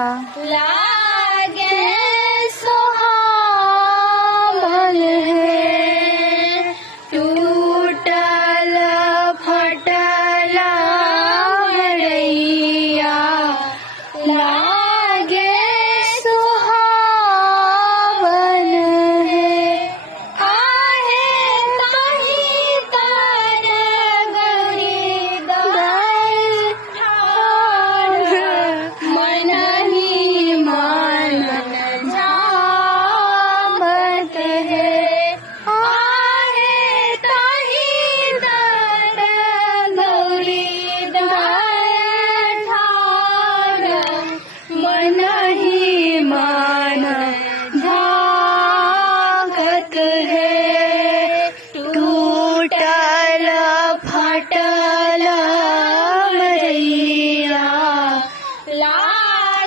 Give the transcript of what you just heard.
लागे सुहावन है टूटल फटल मड़ैया लागे सुहावन है आहे ताही तार गौरी दाई ठाड़ मनहि मन जामत है आहे ताही तार गौरी दाई ठाड़ मनहि